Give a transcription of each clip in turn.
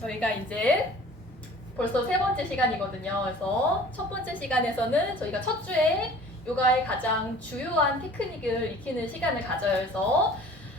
저희가 이제 벌써 세 번째 시간이거든요. 그래서 첫 번째 시간에서는 저희가 첫 주에 요가의 가장 주요한 테크닉을 익히는 시간을 가져요. 그래서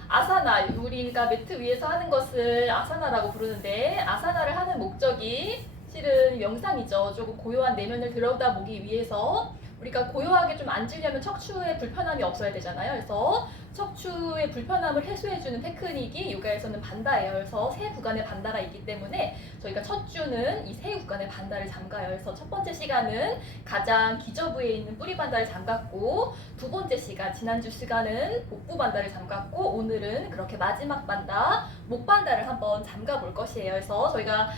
아사나, 우리가 매트 위에서 하는 것을 아사나라고 부르는데, 아사나를 하는 목적이 실은 명상이죠. 조금 고요한 내면을 들여다보기 위해서 우리가 고요하게 좀 앉으려면 척추에 불편함이 없어야 되잖아요. 그래서 척추의 불편함을 해소해주는 테크닉이 요가에서는 반다예요. 그래서 세 구간의 반다가 있기 때문에 저희가 첫 주는 이 세 구간의 반다를 잠가요. 그래서 첫 번째 시간은 가장 기저부에 있는 뿌리 반다를 잠갔고, 두 번째 시간, 지난주 시간은 복부 반다를 잠갔고, 오늘은 그렇게 마지막 반다, 목 반다를 한번 잠가 볼 것이에요. 그래서 저희가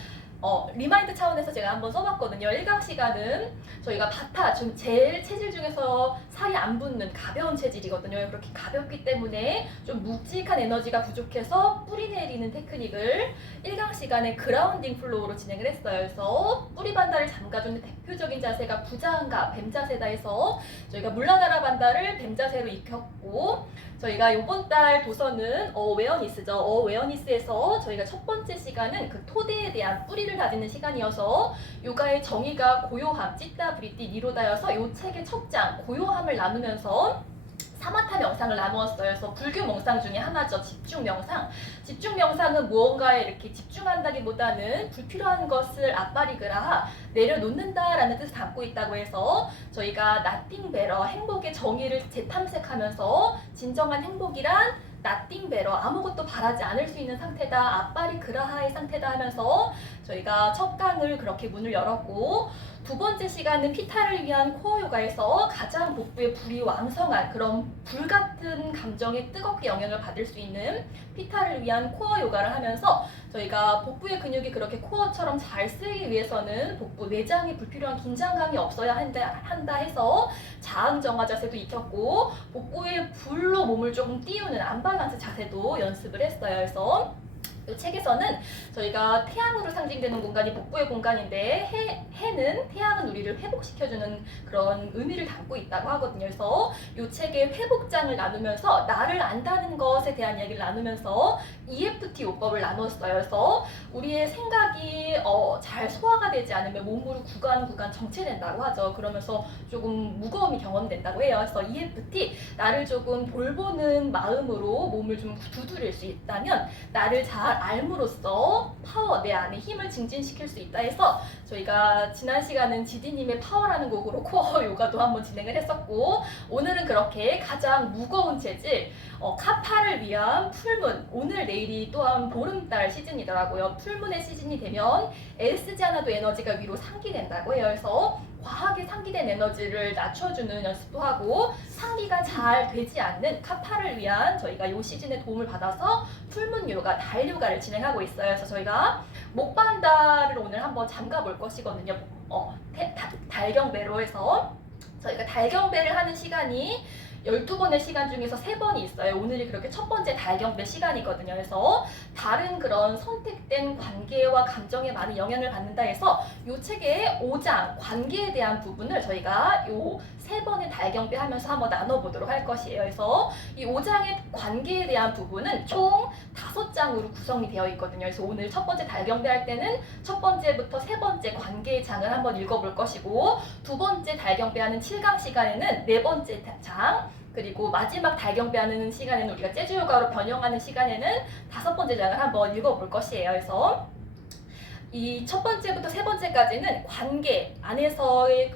리마인드 차원에서 제가 한번 써봤거든요. 1강 시간은 저희가 바타, 좀 제일 체질 중에서 살이 안 붙는 가벼운 체질이거든요. 그렇게 가볍기 때문에 좀 묵직한 에너지가 부족해서 뿌리 내리는 테크닉을 1강 시간에 그라운딩 플로우로 진행을 했어요. 그래서 뿌리 반다를 잠가주는 대표적인 자세가 부자한가, 뱀 자세다 해서 저희가 물라나라 반다를 뱀 자세로 익혔고, 저희가 이번 달 도서는 어웨어니스죠. 어웨어니스에서 저희가 첫 번째 시간은 그 토대에 대한 뿌리를 다지는 시간이어서 요가의 정의가 고요함, 찌따, 브리띠, 니로다여서 이 책의 첫 장 고요함을 나누면서 사마타 명상을 나누었어요. 그래서 불교 명상 중에 하나죠. 집중 명상. 집중 명상은 무언가에 이렇게 집중한다기보다는 불필요한 것을 앞바리그라 내려놓는다라는 뜻을 담고 있다고 해서 저희가 nothing better, 행복의 정의를 재탐색하면서 진정한 행복이란 nothing better, 아무것도 바라지 않을 수 있는 상태다, 앞바리 그라하의 상태다 하면서 저희가 첫 강을 그렇게 문을 열었고, 두 번째 시간은 피타를 위한 코어 요가에서 가장 복부에 불이 왕성한 그런 불같은 감정에 뜨겁게 영향을 받을 수 있는 피타를 위한 코어 요가를 하면서 저희가 복부의 근육이 그렇게 코어처럼 잘 쓰이기 위해서는 복부 내장에 불필요한 긴장감이 없어야 한다 해서 자응정화 자세도 익혔고, 복부의 불로 몸을 조금 띄우는 안발란스 자세도 연습을 했어요. 그래서 이 책에서는 저희가 태양으로 상징되는 공간이 복부의 공간인데, 해는, 태양은 우리를 회복시켜주는 그런 의미를 담고 있다고 하거든요. 그래서 이 책의 회복장을 나누면서 나를 안다는 것에 대한 이야기를 나누면서 EFT 요법을 나눴어요. 그래서 우리의 생각이 잘 소화가 되지 않으면 몸으로 구간 정체된다고 하죠. 그러면서 조금 무거움이 경험된다고 해요. 그래서 EFT, 나를 조금 돌보는 마음으로 몸을 좀 두드릴 수 있다면 나를 잘 알므로써 파워, 내 안에 힘을 증진시킬 수 있다 해서 저희가 지난 시간은 지디님의 파워라는 곡으로 코어 요가도 한번 진행을 했었고, 오늘은 그렇게 가장 무거운 체질, 카파를 위한 풀문, 오늘 내일이 또한 보름달 시즌이더라고요. 풀문의 시즌이 되면 애쓰지 않아도 에너지가 위로 상기된다고 해요. 그래서 과하게 상기된 에너지를 낮춰주는 연습도 하고, 상기가 잘 되지 않는 카파를 위한 저희가 이 시즌에 도움을 받아서 풀문 요가, 달 요가를 진행하고 있어요. 그래서 저희가 목반다를 오늘 한번 잠가 볼 것이거든요. 달경배로 해서 저희가 달경배를 하는 시간이 12번의 시간 중에서 3번이 있어요. 오늘이 그렇게 첫 번째 달경배 시간이거든요. 그래서 다른 그런 선택된 관계와 감정에 많은 영향을 받는다 해서 이 책의 5장 관계에 대한 부분을 저희가 이 3번의 달경배 하면서 한번 나눠보도록 할 것이에요. 그래서 이 5장의 관계에 대한 부분은 총 5장으로 구성이 되어 있거든요. 그래서 오늘 첫 번째 달경배 할 때는 첫 번째부터 세 번째 관계의 장을 한번 읽어볼 것이고, 두 번째 달경배 하는 7강 시간에는 네 번째 장, 그리고 마지막 달경배하는 시간에는 우리가 재즈 요가로 변형하는 시간에는 5번째 장을 한번 읽어볼 것이에요. 그래서 이 첫 번째부터 세 번째까지는 관계 안에서의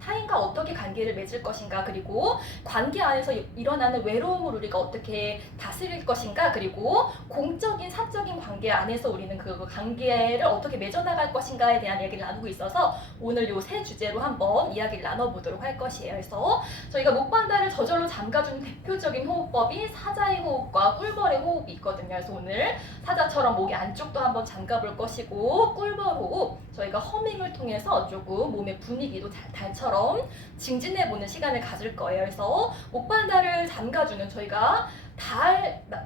타인과 어떻게 관계를 맺을 것인가, 그리고 관계 안에서 일어나는 외로움을 우리가 어떻게 다스릴 것인가, 그리고 공적인 사적인 관계 안에서 우리는 그 관계를 어떻게 맺어나갈 것인가에 대한 이야기를 나누고 있어서 오늘 요 세 주제로 한번 이야기를 나눠보도록 할 것이에요. 그래서 저희가 목반다를 저절로 잠가주는 대표적인 호흡법이 사자의 호흡과 꿀벌의 호흡이 있거든요. 그래서 오늘 사자처럼 목의 안쪽도 한번 잠가볼 것이고, 꿀벌 호흡, 저희가 허밍을 통해서 조금 몸의 분위기도 달처럼 증진해보는 시간을 가질 거예요. 그래서 목반다를 잠가주는, 저희가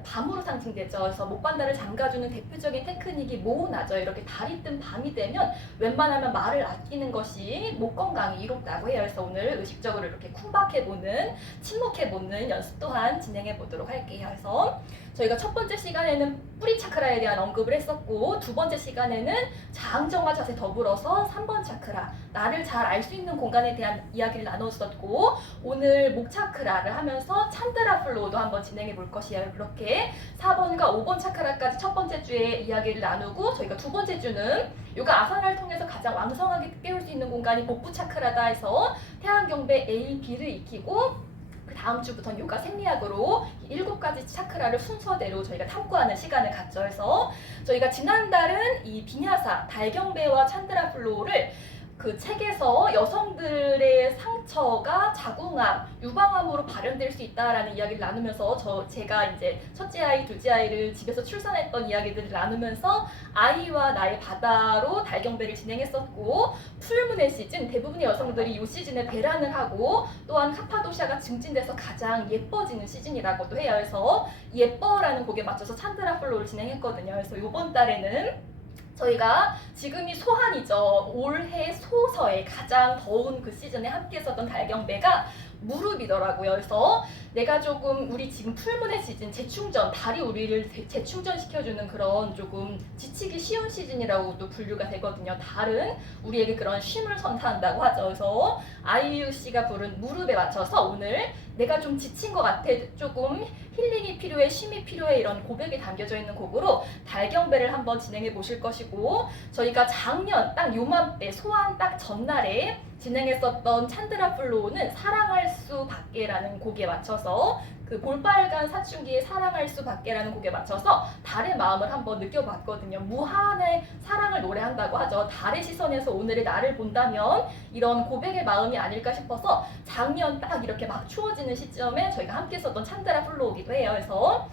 밤으로 상징되죠. 그래서 목반다를 잠가주는 대표적인 테크닉이 모나죠. 이렇게 달이 뜬 밤이 되면 웬만하면 말을 아끼는 것이 목 건강이 이롭다고 해요. 그래서 오늘 의식적으로 이렇게 쿵박해보는, 침묵해보는 연습 또한 진행해보도록 할게요. 그래서 저희가 첫 번째 시간에는 뿌리 차크라에 대한 언급을 했었고, 두 번째 시간에는 자앙정화 자세 더불어서 3번 차크라, 나를 잘 알 수 있는 공간에 대한 이야기를 나눴었고, 오늘 목 차크라를 하면서 찬드라 플로우도 한번 진행해 볼 것이에요. 그렇게 4번과 5번 차크라까지 첫 번째 주에 이야기를 나누고, 저희가 두 번째 주는 요가 아사나를 통해서 가장 왕성하게 깨울 수 있는 공간이 복부 차크라다 해서 태양경배 A, B를 익히고, 그 다음 주부터는 요가 생리학으로 7가지 차크라를 순서대로 저희가 탐구하는 시간을 갖죠. 해서 저희가 지난달은 이 비냐사, 달경배와 찬드라 플로우를 그 책에서 여성들의 상처가 자궁암, 유방암으로 발현될 수 있다라는 이야기를 나누면서 제가 이제 첫째 아이, 둘째 아이를 집에서 출산했던 이야기들을 나누면서 아이와 나의 바다로 달경배를 진행했었고, 풀문의 시즌, 대부분의 여성들이 이 시즌에 배란을 하고 또한 카파도시아가 증진돼서 가장 예뻐지는 시즌이라고도 해요. 그래서 예뻐라는 곡에 맞춰서 찬드라 플로우를 진행했거든요. 그래서 이번 달에는 저희가 지금이 소한이죠. 올해 소서에 가장 더운 그 시즌에 함께 했었던 달경배가 무릎이더라고요. 그래서 내가 조금 우리 지금 풀문의 시즌, 재충전, 달이 우리를 재충전시켜주는 그런 조금 지치기 쉬운 시즌이라고도 분류가 되거든요. 달은 우리에게 그런 쉼을 선사한다고 하죠. 그래서 아이유 씨가 부른 무릎에 맞춰서 오늘 내가 좀 지친 것 같아, 조금 힐링이 필요해, 쉼이 필요해, 이런 고백이 담겨져 있는 곡으로 달경배를 한번 진행해 보실 것이고, 저희가 작년 딱 요맘때 소환 딱 전날에 진행했었던 찬드라 플로우는 사랑할 수밖에라는 곡에 맞춰서 그 볼빨간 사춘기의 사랑할 수밖에라는 곡에 맞춰서 달의 마음을 한번 느껴봤거든요. 무한의 사랑을 노래한다고 하죠. 달의 시선에서 오늘의 나를 본다면 이런 고백의 마음이 아닐까 싶어서 작년 딱 이렇게 막 추워지는 시점에 저희가 함께 썼던 찬드라 플로우기도 해요. 그래서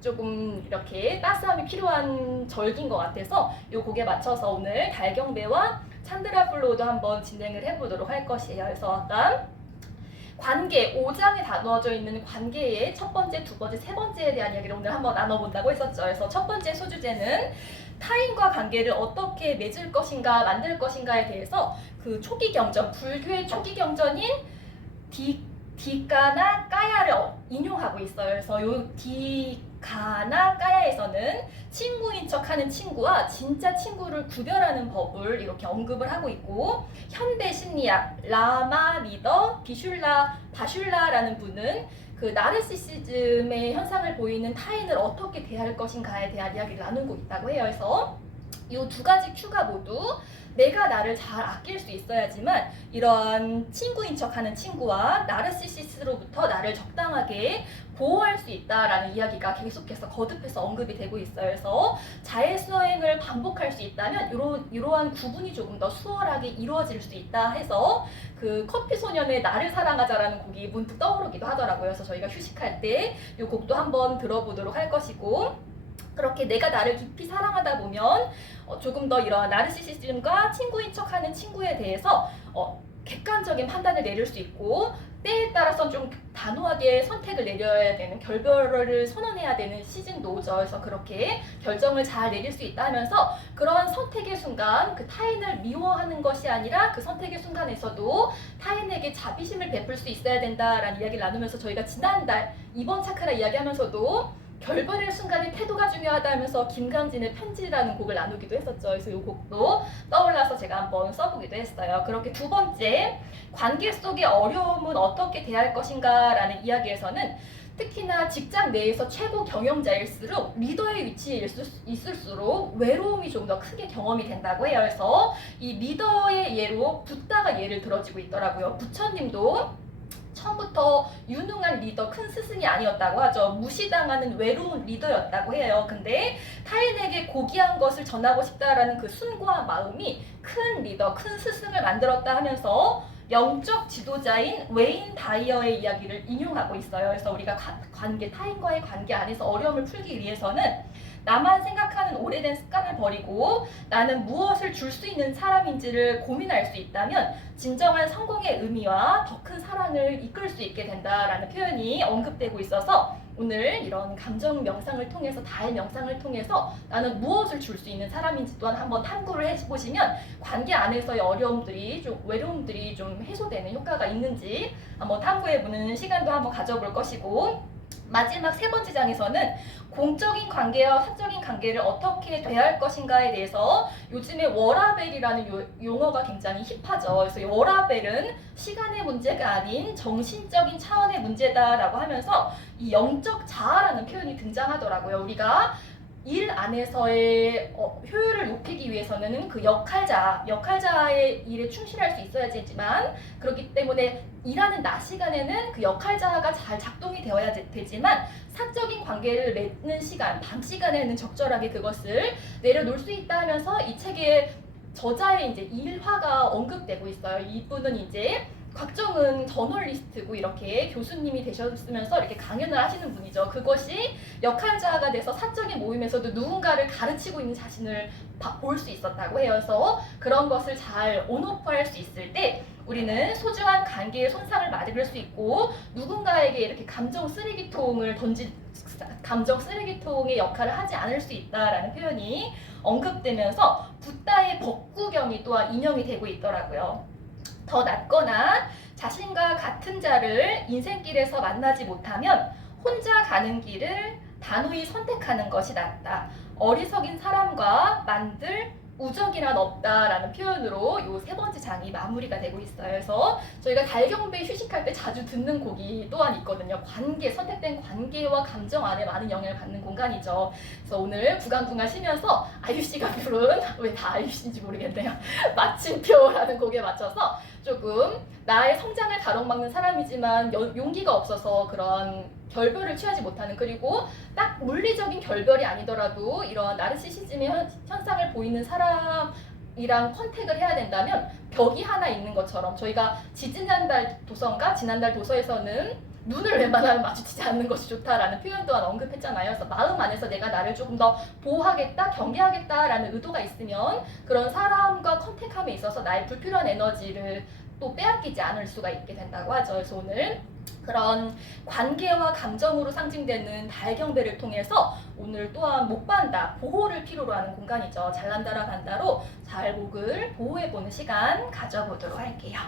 조금 이렇게 따스함이 필요한 절기인 것 같아서 이 곡에 맞춰서 오늘 달경배와 찬드라 플로우도 한번 진행을 해보도록 할 것이에요. 그래서 아까 관계, 5장에 나누어져 있는 관계의 첫 번째, 두 번째, 세 번째에 대한 이야기를 오늘 한번 나눠본다고 했었죠. 그래서 첫 번째 소주제는 타인과 관계를 어떻게 맺을 것인가, 만들 것인가에 대해서 그 초기 경전, 불교의 초기 경전인 디가나 까야를 인용하고 있어요. 그래서 요 디가나 까야에서는 친구인 척하는 친구와 진짜 친구를 구별하는 법을 이렇게 언급을 하고 있고, 현대 심리학 라마 리더 바슐라라는 분은 그 나르시시즘의 현상을 보이는 타인을 어떻게 대할 것인가에 대한 이야기를 나누고 있다고 해요. 그래서 이 두 가지 큐가 모두 내가 나를 잘 아낄 수 있어야지만 이러한 친구인 척하는 친구와 나르시시스로부터 나를 적당하게 보호할 수 있다라는 이야기가 계속해서 거듭해서 언급이 되고 있어요. 그래서 자해수행을 반복할 수 있다면 이러한 구분이 조금 더 수월하게 이루어질 수 있다 해서 그 커피소년의 나를 사랑하자라는 곡이 문득 떠오르기도 하더라고요. 그래서 저희가 휴식할 때 이 곡도 한번 들어보도록 할 것이고, 그렇게 내가 나를 깊이 사랑하다 보면 조금 더 이런 나르시시즘과 친구인 척하는 친구에 대해서 객관적인 판단을 내릴 수 있고, 때에 따라서 좀 단호하게 선택을 내려야 되는, 결별을 선언해야 되는 시즌도 오죠. 그래서 그렇게 결정을 잘 내릴 수 있다 하면서 그런 선택의 순간 그 타인을 미워하는 것이 아니라 그 선택의 순간에서도 타인에게 자비심을 베풀 수 있어야 된다라는 이야기를 나누면서 저희가 지난달 2번 차크라 이야기하면서도 결별의 순간에 태도가 중요하다 하면서 김강진의 편지라는 곡을 나누기도 했었죠. 그래서 이 곡도 떠올라서 제가 한번 써보기도 했어요. 그렇게 두 번째, 관계 속의 어려움은 어떻게 대할 것인가 라는 이야기에서는 특히나 직장 내에서 최고 경영자일수록 리더의 위치에 있을수록 외로움이 좀 더 크게 경험이 된다고 해요. 그래서 이 리더의 예로 붓다가 예를 들어지고 있더라고요. 부처님도 처음부터 유능한 리더, 큰 스승이 아니었다고 하죠. 무시당하는 외로운 리더였다고 해요. 근데 타인에게 고귀한 것을 전하고 싶다라는 그 숭고한 마음이 큰 리더, 큰 스승을 만들었다 하면서 영적 지도자인 웨인 다이어의 이야기를 인용하고 있어요. 그래서 우리가 타인과의 관계 안에서 어려움을 풀기 위해서는 나만 생각하는 오래된 습관을 버리고 나는 무엇을 줄 수 있는 사람인지를 고민할 수 있다면 진정한 성공의 의미와 더 큰 사랑을 이끌 수 있게 된다라는 표현이 언급되고 있어서 오늘 이런 감정 명상을 통해서, 달 명상을 통해서 나는 무엇을 줄 수 있는 사람인지 또한 한번 탐구를 해보시면 관계 안에서의 어려움들이, 외로움들이 좀 해소되는 효과가 있는지 한번 탐구해보는 시간도 한번 가져볼 것이고, 마지막 세 번째 장에서는 공적인 관계와 사적인 관계를 어떻게 대할 것인가에 대해서 요즘에 워라밸이라는 용어가 굉장히 힙하죠. 그래서 워라밸은 시간의 문제가 아닌 정신적인 차원의 문제다라고 하면서 이 영적 자아라는 표현이 등장하더라고요. 우리가 일 안에서의 효율을 높이기 위해서는 그 역할자의 일에 충실할 수 있어야지만, 그렇기 때문에 일하는 낮 시간에는 그 역할자가 잘 작동이 되어야 되지만 사적인 관계를 맺는 시간, 밤 시간에는 적절하게 그것을 내려놓을 수 있다 하면서 이 책의 저자의 이제 일화가 언급되고 있어요. 이분은 이제 곽정은 저널리스트고 이렇게 교수님이 되셨으면서 이렇게 강연을 하시는 분이죠. 그것이 역할자가 돼서 사적인 모임에서도 누군가를 가르치고 있는 자신을 볼 수 있었다고 해요. 그래서 그런 것을 잘 온오프할 수 있을 때 우리는 소중한 관계의 손상을 막을 수 있고, 누군가에게 이렇게 감정 쓰레기통의 역할을 하지 않을 수 있다라는 표현이 언급되면서 붓다의 법구경이 또한 인용이 되고 있더라고요. 더 낫거나 자신과 같은 자를 인생길에서 만나지 못하면 혼자 가는 길을 단호히 선택하는 것이 낫다. 어리석인 사람과 만들 우정이란 없다라는 표현으로 이 세 번째 장이 마무리가 되고 있어요. 그래서 저희가 달경배 휴식할 때 자주 듣는 곡이 또한 있거든요. 선택된 관계와 감정 안에 많은 영향을 받는 공간이죠. 그래서 오늘 구간구간 쉬면서 아유씨가 부른, 왜 다 아유씨인지 모르겠네요. 마침표라는 곡에 맞춰서 조금 나의 성장을 가로막는 사람이지만 용기가 없어서 그런 결별을 취하지 못하는, 그리고 딱 물리적인 결별이 아니더라도 이런 나르시시즘의 현상을 보이는 사람이랑 컨택을 해야 된다면 벽이 하나 있는 것처럼, 저희가 지난달 도서에서는 눈을 웬만하면 마주치지 않는 것이 좋다라는 표현 또한 언급했잖아요. 그래서 마음 안에서 내가 나를 조금 더 보호하겠다, 경계하겠다라는 의도가 있으면 그런 사람과 컨택함에 있어서 나의 불필요한 에너지를 또 빼앗기지 않을 수가 있게 된다고 하죠. 그래서 오늘 그런 관계와 감정으로 상징되는 달경배를 통해서 오늘 또한 목반다, 보호를 필요로 하는 공간이죠. 잘난다라 반다로 잘 목을 보호해보는 시간 가져보도록 할게요.